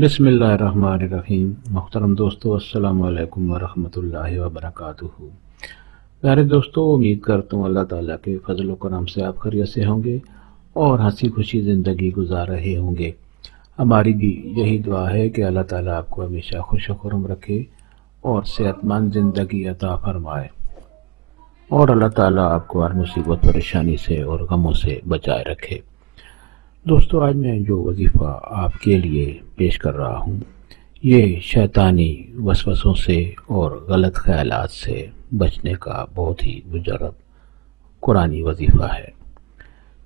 بسم اللہ الرحمن الرحیم۔ محترم دوستو، السلام علیکم ورحمۃ اللہ وبرکاتہ۔ پیارے دوستو، امید کرتا ہوں اللہ تعالیٰ کے فضل و کرم سے آپ خیریت سے ہوں گے اور ہنسی خوشی زندگی گزار رہے ہوں گے۔ ہماری بھی یہی دعا ہے کہ اللہ تعالیٰ آپ کو ہمیشہ خوش و خرم رکھے اور صحت مند زندگی عطا فرمائے، اور اللہ تعالیٰ آپ کو ہر مصیبت پریشانی سے اور غموں سے بچائے رکھے۔ دوستو، آج میں جو وظیفہ آپ کے لیے پیش کر رہا ہوں یہ شیطانی وسوسوں سے اور غلط خیالات سے بچنے کا بہت ہی مجرب قرآنی وظیفہ ہے۔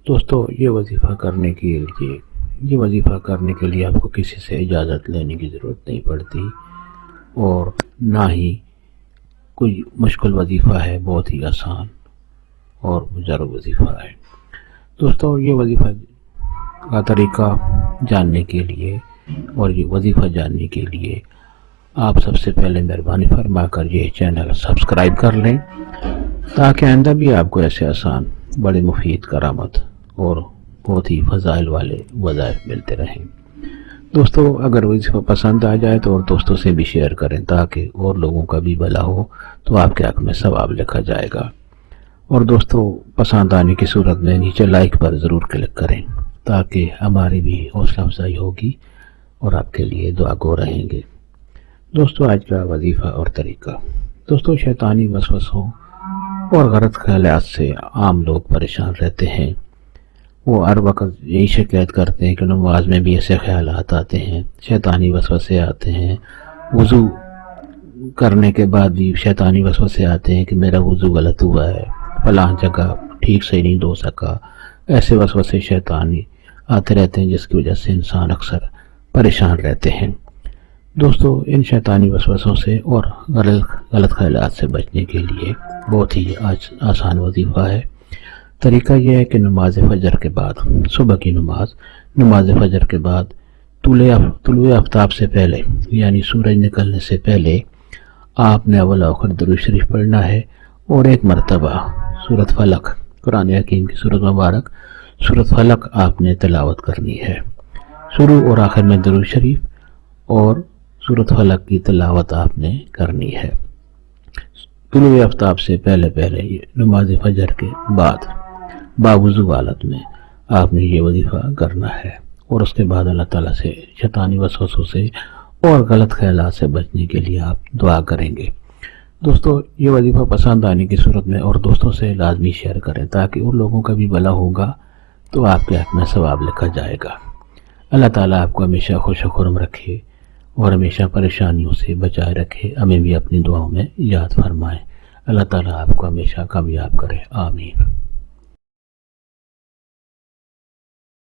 دوستو، یہ وظیفہ کرنے کے لیے آپ کو کسی سے اجازت لینے کی ضرورت نہیں پڑتی، اور نہ ہی کوئی مشکل وظیفہ ہے، بہت ہی آسان اور مجرب وظیفہ ہے۔ دوستو، یہ وظیفہ کا طریقہ جاننے کے لیے اور یہ وظیفہ جاننے کے لیے آپ سب سے پہلے مہربانی فرما کر یہ چینل سبسکرائب کر لیں، تاکہ آئندہ بھی آپ کو ایسے آسان، بڑے مفید کرامت اور بہت ہی فضائل والے وظائف ملتے رہیں۔ دوستو، اگر وظیفہ پسند آ جائے تو اور دوستوں سے بھی شیئر کریں، تاکہ اور لوگوں کا بھی بھلا ہو تو آپ کے حق میں ثواب لکھا جائے گا۔ اور دوستو، پسند آنے کی صورت میں نیچے لائک پر ضرور کلک کریں، تاکہ ہماری بھی حوصلہ افزائی ہوگی اور آپ کے لیے دعا گو رہیں گے۔ دوستو، آج کا وظیفہ اور طریقہ۔ دوستو، شیطانی وسوسوں اور غلط خیالات سے عام لوگ پریشان رہتے ہیں۔ وہ ہر وقت یہی شکایت کرتے ہیں کہ نماز میں بھی ایسے خیالات آتے ہیں، شیطانی وسوسے آتے ہیں، وضو کرنے کے بعد بھی شیطانی وسوسے آتے ہیں کہ میرا وضو غلط ہوا ہے، فلاں جگہ ٹھیک سے نہیں دھو سکا۔ ایسے وسوسے شیطانی آتے رہتے ہیں، جس کی وجہ سے انسان اکثر پریشان رہتے ہیں۔ دوستو، ان شیطانی وسوسوں سے اور غلط خیالات سے بچنے کے لیے بہت ہی آسان وظیفہ ہے۔ طریقہ یہ ہے کہ نماز فجر کے بعد، صبح کی نماز فجر کے بعد طلوع آفتاب سے پہلے، یعنی سورج نکلنے سے پہلے، آپ نے اول آخر درود شریف پڑھنا ہے، اور ایک مرتبہ سورۃ فلق، قرآن حکیم کی سورۃ مبارک سورۃ فلق آپ نے تلاوت کرنی ہے۔ شروع اور آخر میں درود شریف اور سورۃ فلق کی تلاوت آپ نے کرنی ہے۔ طلوع آفتاب سے پہلے نماز فجر کے بعد باوضو حالت میں آپ نے یہ وظیفہ کرنا ہے، اور اس کے بعد اللہ تعالیٰ سے شیطانی وسوسوں سے اور غلط خیالات سے بچنے کے لیے آپ دعا کریں گے۔ دوستو، یہ وظیفہ پسند آنے کی صورت میں اور دوستوں سے لازمی شیئر کریں، تاکہ ان لوگوں کا بھی بھلا ہوگا تو آپ کے حق میں ثواب لکھا جائے گا۔ اللہ تعالیٰ آپ کو ہمیشہ خوش و خرم رکھے اور ہمیشہ پریشانیوں سے بچائے رکھے، ہمیں بھی اپنی دعاؤں میں یاد فرمائے۔ اللہ تعالیٰ آپ کو ہمیشہ کامیاب کرے، آمین۔